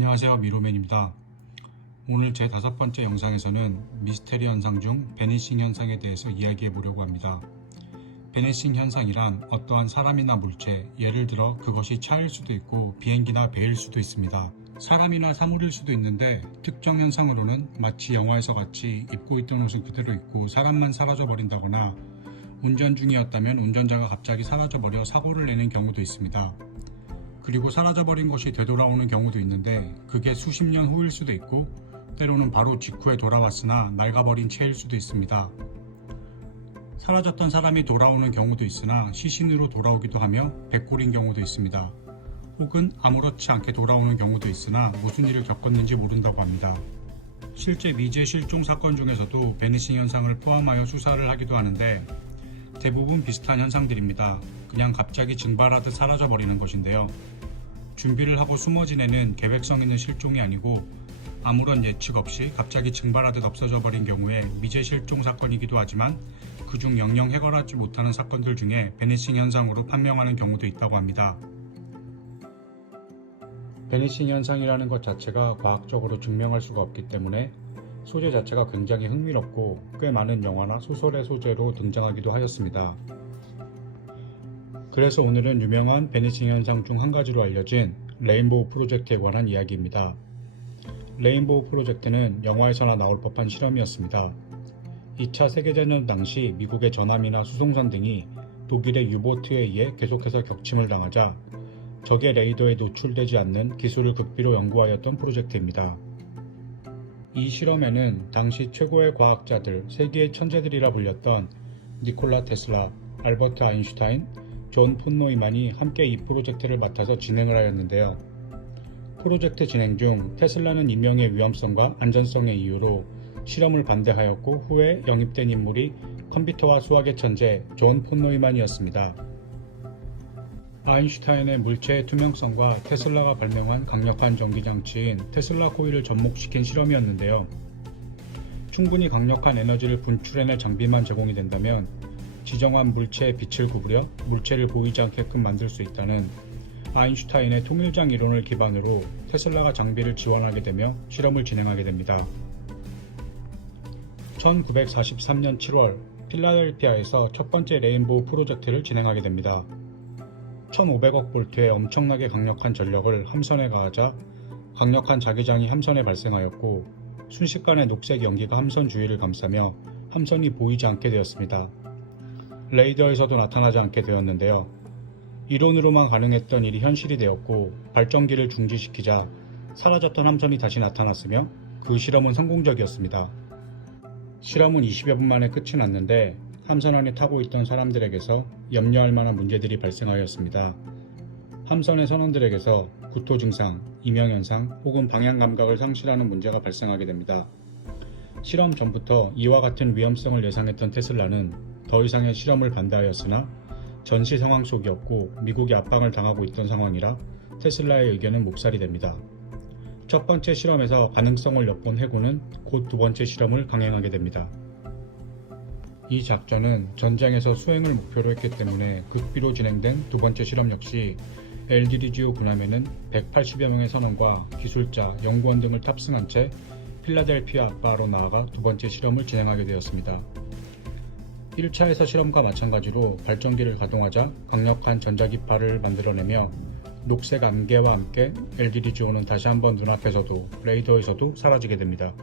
안녕하세요, 미로맨입니다. 오늘 제 5번째 영상에서는 미스테리 현상 중 베니싱 현상에 대해서 이야기해 보려고 합니다. 베니싱 현상이란 어떠한 사람이나 물체, 예를 들어 그것이 차일 수도 있고 비행기나 배일 수도 있습니다. 사람이나 사물일 수도 있는데 특정 현상으로는 마치 영화에서 같이 입고 있던 옷은 그대로 입고 사람만 사라져 버린다거나 운전 중이었다면 운전자가 갑자기 사라져 버려 사고를 내는 경우도 있습니다. 그리고 사라져버린 것이 되돌아오는 경우도 있는데 그게 수십 년 후일 수도 있고 때로는 바로 직후에 돌아왔으나 낡아버린 채일 수도 있습니다. 사라졌던 사람이 돌아오는 경우도 있으나 시신으로 돌아오기도 하며 백골인 경우도 있습니다. 혹은 아무렇지 않게 돌아오는 경우도 있으나 무슨 일을 겪었는지 모른다고 합니다. 실제 미제 실종 사건 중에서도 베니싱 현상을 포함하여 수사를 하기도 하는데 대부분 비슷한 현상들입니다. 그냥 갑자기 증발하듯 사라져버리는 것인데요. 준비를 하고 숨어 지내는 계획성 있는 실종이 아니고 아무런 예측 없이 갑자기 증발하듯 없어져 버린 경우에 미제 실종 사건이기도 하지만 그중 영영 해결하지 못하는 사건들 중에 베니싱 현상으로 판명하는 경우도 있다고 합니다. 베니싱 현상이라는 것 자체가 과학적으로 증명할 수가 없기 때문에 소재 자체가 굉장히 흥미롭고 꽤 많은 영화나 소설의 소재로 등장하기도 하였습니다. 그래서 오늘은 유명한 베니싱 현상 중 한 가지로 알려진 레인보우 프로젝트에 관한 이야기입니다. 레인보우 프로젝트는 영화에서나 나올 법한 실험이었습니다. 2차 세계대전 당시 미국의 전함이나 수송선 등이 독일의 유보트에 의해 계속해서 격침을 당하자 적의 레이더에 노출되지 않는 기술을 극비로 연구하였던 프로젝트입니다. 이 실험에는 당시 최고의 과학자들, 세계의 천재들이라 불렸던 니콜라 테슬라, 알버트 아인슈타인, 존 폰 노이만이 함께 이 프로젝트를 맡아서 진행을 하였는데요. 프로젝트 진행 중 테슬라는 인명의 위험성과 안전성의 이유로 실험을 반대하였고 후에 영입된 인물이 컴퓨터와 수학의 천재 존 폰 노이만이었습니다. 아인슈타인의 물체의 투명성과 테슬라가 발명한 강력한 전기장치인 테슬라 코일을 접목시킨 실험이었는데요. 충분히 강력한 에너지를 분출해낼 장비만 제공이 된다면 지정한 물체의 빛을 구부려 물체를 보이지 않게끔 만들 수 있다는 아인슈타인의 통일장 이론을 기반으로 테슬라가 장비를 지원하게 되며 실험을 진행하게 됩니다. 1943년 7월 필라델피아에서 첫 번째 레인보우 프로젝트를 진행하게 됩니다. 1500억 볼트의 엄청나게 강력한 전력을 함선에 가하자 강력한 자기장이 함선에 발생하였고 순식간에 녹색 연기가 함선 주위를 감싸며 함선이 보이지 않게 되었습니다. 레이더에서도 나타나지 않게 되었는데요. 이론으로만 가능했던 일이 현실이 되었고 발전기를 중지시키자 사라졌던 함선이 다시 나타났으며 그 실험은 성공적이었습니다. 실험은 20여 분 만에 끝이 났는데 함선 안에 타고 있던 사람들에게서 염려할 만한 문제들이 발생하였습니다. 함선의 선원들에게서 구토 증상, 이명현상 혹은 방향 감각을 상실하는 문제가 발생하게 됩니다. 실험 전부터 이와 같은 위험성을 예상했던 테슬라는 더 이상의 실험을 반대하였으나 전시 상황 속이었고 미국이 압박을 당하고 있던 상황이라 테슬라의 의견은 묵살이 됩니다. 첫 번째 실험에서 가능성을 엿본 해군은 곧 두 번째 실험을 강행하게 됩니다. 이 작전은 전장에서 수행을 목표로 했기 때문에 극비로 진행된 두 번째 실험 역시 엘디리지오 군함에는 180여 명의 선원과 기술자, 연구원 등을 탑승한 채 필라델피아 바로 나아가 두 번째 실험을 진행하게 되었습니다. 1차에서 실험과 마찬가지로 발전기를 가동하자 강력한 전자기파를 만들어내며 녹색 안개와 함께 엘디리지오는 다시 한번 눈앞에서도 레이더에서도 사라지게 됩니다.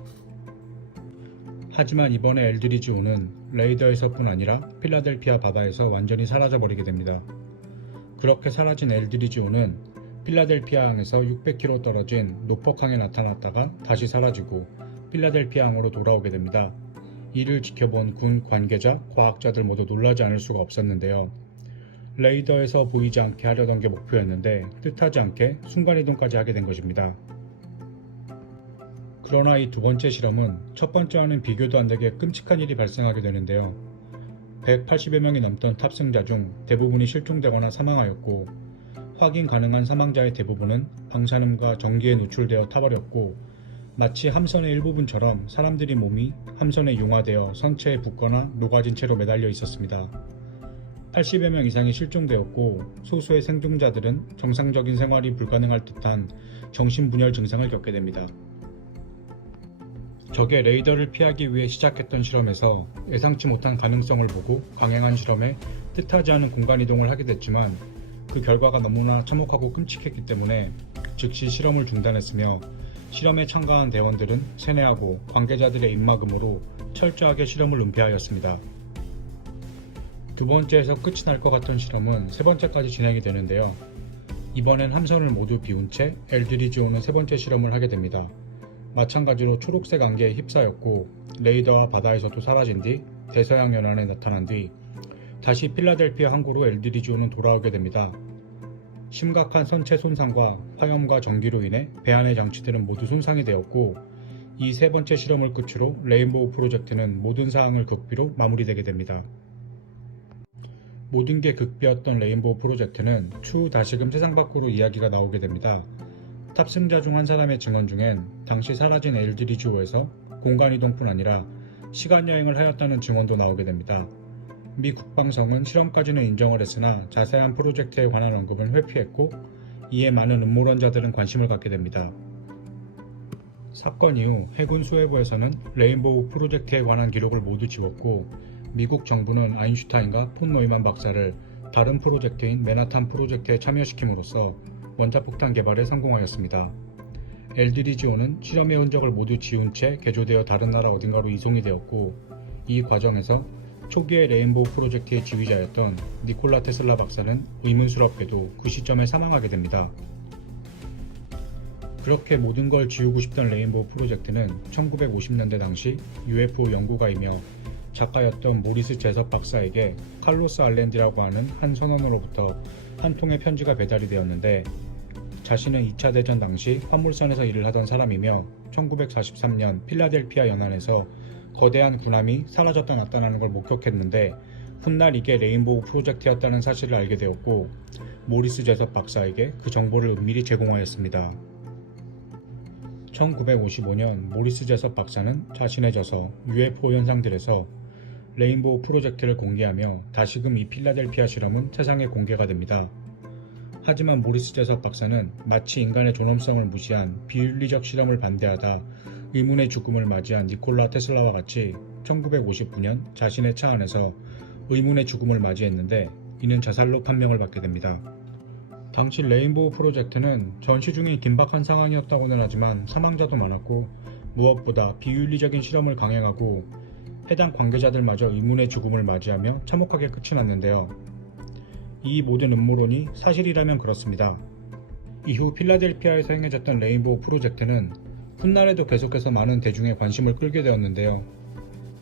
하지만 이번에 엘디리지오는 레이더에서뿐 아니라 필라델피아 바다에서 완전히 사라져버리게 됩니다. 그렇게 사라진 엘디리지오는 필라델피아항에서 600km 떨어진 노퍽항에 나타났다가 다시 사라지고 필라델피아항으로 돌아오게 됩니다. 이를 지켜본 군 관계자, 과학자들 모두 놀라지 않을 수가 없었는데요. 레이더에서 보이지 않게 하려던 게 목표였는데 뜻하지 않게 순간이동까지 하게 된 것입니다. 그러나 이 두 번째 실험은 첫 번째와는 비교도 안 되게 끔찍한 일이 발생하게 되는데요. 180여 명이 넘던 탑승자 중 대부분이 실종되거나 사망하였고 확인 가능한 사망자의 대부분은 방사능과 전기에 노출되어 타버렸고 마치 함선의 일부분처럼 사람들이 몸이 함선에 융화되어 선체에 붙거나 녹아진 채로 매달려 있었습니다. 80여 명 이상이 실종되었고 소수의 생존자들은 정상적인 생활이 불가능할 듯한 정신분열 증상을 겪게 됩니다. 적의 레이더를 피하기 위해 시작했던 실험에서 예상치 못한 가능성을 보고 강행한 실험에 뜻하지 않은 공간이동을 하게 됐지만 그 결과가 너무나 참혹하고 끔찍했기 때문에 즉시 실험을 중단했으며 실험에 참가한 대원들은 세뇌하고 관계자들의 입막음으로 철저하게 실험을 은폐하였습니다. 두 번째에서 끝이 날 것 같던 실험은 세 번째까지 진행이 되는데요. 이번엔 함선을 모두 비운 채 엘드리지오는 세 번째 실험을 하게 됩니다. 마찬가지로 초록색 안개에 휩싸였고 레이더와 바다에서도 사라진 뒤 대서양 연안에 나타난 뒤 다시 필라델피아 항구로 엘드리지오는 돌아오게 됩니다. 심각한 선체 손상과 화염과 전기로 인해 배 안의 장치들은 모두 손상이 되었고 이 세 번째 실험을 끝으로 레인보우 프로젝트는 모든 사항을 극비로 마무리되게 됩니다. 모든 게 극비였던 레인보우 프로젝트는 추후 다시금 세상 밖으로 이야기가 나오게 됩니다. 탑승자 중 한 사람의 증언 중엔 당시 사라진 엘드리지오에서 공간이동뿐 아니라 시간여행을 하였다는 증언도 나오게 됩니다. 미 국방성은 실험까지는 인정을 했으나 자세한 프로젝트에 관한 언급은 회피했고 이에 많은 음모론자들은 관심을 갖게 됩니다. 사건 이후 해군 수뇌부에서는 레인보우 프로젝트에 관한 기록을 모두 지웠고 미국 정부는 아인슈타인과 폰 노이만 박사를 다른 프로젝트인 맨하탄 프로젝트에 참여시킴으로써 원자폭탄 개발에 성공하였습니다. 엘드리지오는 실험의 흔적을 모두 지운 채 개조되어 다른 나라 어딘가로 이송이 되었고 이 과정에서 초기의 레인보우 프로젝트의 지휘자였던 니콜라 테슬라 박사는 의문스럽게도 그 시점에 사망하게 됩니다. 그렇게 모든 걸 지우고 싶던 레인보우 프로젝트는 1950년대 당시 UFO 연구가이며 작가였던 모리스 제섭 박사에게 칼로스 알렌디라고 하는 한 선원으로부터 한 통의 편지가 배달이 되었는데 자신은 2차 대전 당시 화물선에서 일을 하던 사람이며 1943년 필라델피아 연안에서 거대한 군함이 사라졌다 나타나는 걸 목격했는데 훗날 이게 레인보우 프로젝트였다는 사실을 알게 되었고 모리스 제섭 박사에게 그 정보를 은밀히 제공하였습니다. 1955년 모리스 제섭 박사는 자신의 저서 UFO 현상들에서 레인보우 프로젝트를 공개하며 다시금 이 필라델피아 실험은 세상에 공개가 됩니다. 하지만 모리스 제섭 박사는 마치 인간의 존엄성을 무시한 비윤리적 실험을 반대하다 의문의 죽음을 맞이한 니콜라 테슬라와 같이 1959년 자신의 차 안에서 의문의 죽음을 맞이했는데 이는 자살로 판명을 받게 됩니다. 당시 레인보우 프로젝트는 전시 중에 긴박한 상황이었다고는 하지만 사망자도 많았고 무엇보다 비윤리적인 실험을 강행하고 해당 관계자들마저 의문의 죽음을 맞이하며 참혹하게 끝이 났는데요. 이 모든 음모론이 사실이라면 그렇습니다. 이후 필라델피아에서 행해졌던 레인보우 프로젝트는 훗날에도 계속해서 많은 대중의 관심을 끌게 되었는데요.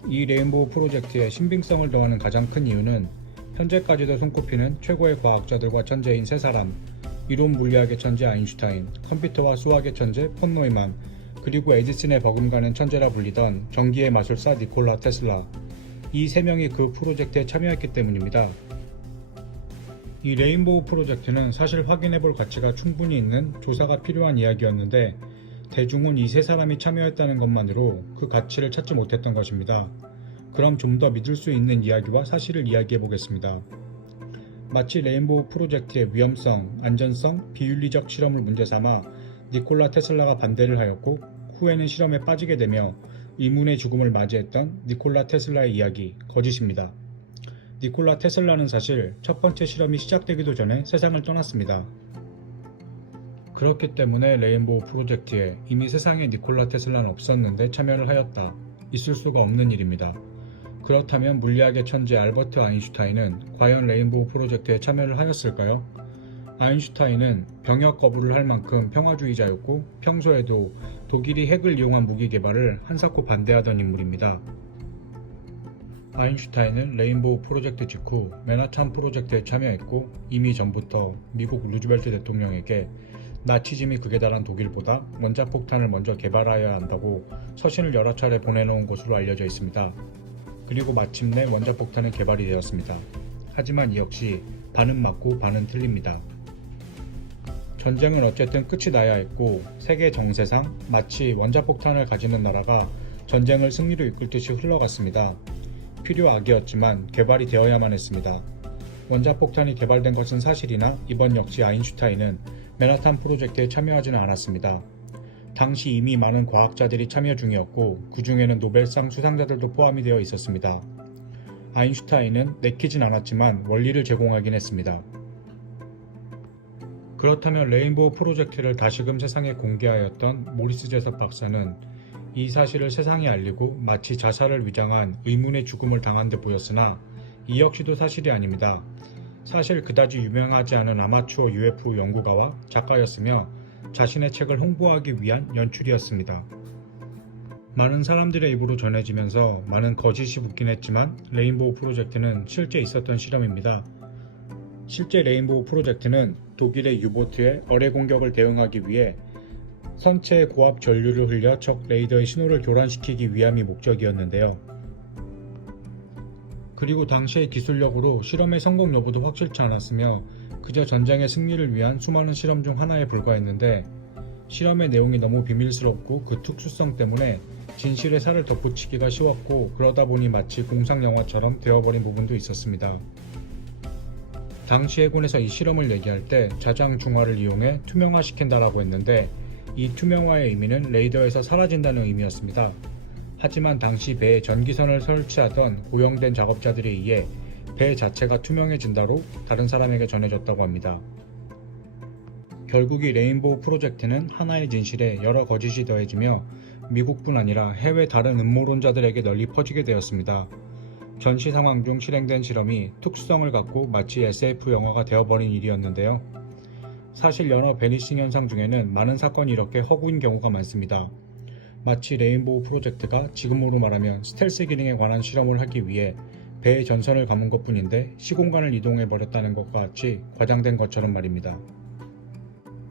이 레인보우 프로젝트의 신빙성을 더하는 가장 큰 이유는 현재까지도 손꼽히는 최고의 과학자들과 천재인 세 사람, 이론 물리학의 천재 아인슈타인, 컴퓨터와 수학의 천재 폰 노이만, 그리고 에디슨의 버금가는 천재라 불리던 전기의 마술사 니콜라 테슬라, 이 세 명이 그 프로젝트에 참여했기 때문입니다. 이 레인보우 프로젝트는 사실 확인해볼 가치가 충분히 있는 조사가 필요한 이야기였는데 대중은 이 세 사람이 참여했다는 것만으로 그 가치를 찾지 못했던 것입니다. 그럼 좀 더 믿을 수 있는 이야기와 사실을 이야기해보겠습니다. 마치 레인보우 프로젝트의 위험성, 안전성, 비윤리적 실험을 문제삼아 니콜라 테슬라가 반대를 하였고 후에는 실험에 빠지게 되며 의문의 죽음을 맞이했던 니콜라 테슬라의 이야기, 거짓입니다. 니콜라 테슬라는 사실 첫 번째 실험이 시작되기도 전에 세상을 떠났습니다. 그렇기 때문에 레인보우 프로젝트에 이미 세상에 니콜라 테슬라는 없었는데 참여를 하였다. 있을 수가 없는 일입니다. 그렇다면 물리학의 천재 알버트 아인슈타인은 과연 레인보우 프로젝트에 참여를 하였을까요? 아인슈타인은 병역 거부를 할 만큼 평화주의자였고 평소에도 독일이 핵을 이용한 무기 개발을 한사코 반대하던 인물입니다. 아인슈타인은 레인보우 프로젝트 직후 맨하탄 프로젝트에 참여했고 이미 전부터 미국 루즈벨트 대통령에게 나치즘이 극에 달한 독일보다 원자폭탄을 먼저 개발하여야 한다고 서신을 여러 차례 보내놓은 것으로 알려져 있습니다. 그리고 마침내 원자폭탄은 개발이 되었습니다. 하지만 이 역시 반은 맞고 반은 틀립니다. 전쟁은 어쨌든 끝이 나야 했고 세계 정세상 마치 원자폭탄을 가지는 나라가 전쟁을 승리로 이끌 듯이 흘러갔습니다. 필요악이었지만 개발이 되어야만 했습니다. 원자폭탄이 개발된 것은 사실이나 이번 역시 아인슈타인은 맨하탄 프로젝트에 참여하지는 않았습니다. 당시 이미 많은 과학자들이 참여 중이었고 그 중에는 노벨상 수상자들도 포함이 되어 있었습니다. 아인슈타인은 내키진 않았지만 원리를 제공하긴 했습니다. 그렇다면 레인보우 프로젝트를 다시금 세상에 공개하였던 모리스 제섭 박사는 이 사실을 세상에 알리고 마치 자살을 위장한 의문의 죽음을 당한 듯 보였으나 이 역시도 사실이 아닙니다. 사실 그다지 유명하지 않은 아마추어 UFO 연구가와 작가였으며 자신의 책을 홍보하기 위한 연출이었습니다. 많은 사람들의 입으로 전해지면서 많은 거짓이 붙긴 했지만 레인보우 프로젝트는 실제 있었던 실험입니다. 실제 레인보우 프로젝트는 독일의 유보트의 어뢰 공격을 대응하기 위해 선체에 고압 전류를 흘려 적 레이더의 신호를 교란시키기 위함이 목적이었는데요. 그리고 당시의 기술력으로 실험의 성공 여부도 확실치 않았으며 그저 전쟁의 승리를 위한 수많은 실험 중 하나에 불과했는데 실험의 내용이 너무 비밀스럽고 그 특수성 때문에 진실의 살을 덧붙이기가 쉬웠고 그러다 보니 마치 공상영화처럼 되어버린 부분도 있었습니다. 당시 해군에서 이 실험을 얘기할 때 자장중화를 이용해 투명화시킨다라고 했는데 이 투명화의 의미는 레이더에서 사라진다는 의미였습니다. 하지만 당시 배에 전기선을 설치하던 고용된 작업자들에 의해 배 자체가 투명해진다로 다른 사람에게 전해졌다고 합니다. 결국 이 레인보우 프로젝트는 하나의 진실에 여러 거짓이 더해지며 미국뿐 아니라 해외 다른 음모론자들에게 널리 퍼지게 되었습니다. 전시 상황 중 실행된 실험이 특수성을 갖고 마치 SF 영화가 되어버린 일이었는데요. 사실 여러 베니싱 현상 중에는 많은 사건이 이렇게 허구인 경우가 많습니다. 마치 레인보우 프로젝트가 지금으로 말하면 스텔스 기능에 관한 실험을 하기 위해 배의 전선을 감은 것 뿐인데 시공간을 이동해 버렸다는 것과 같이 과장된 것처럼 말입니다.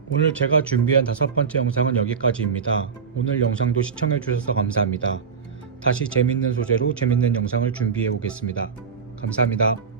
오늘 제가 준비한 5번째 영상은 여기까지입니다. 오늘 영상도 시청해 주셔서 감사합니다. 다시 재밌는 소재로 재밌는 영상을 준비해 오겠습니다. 감사합니다.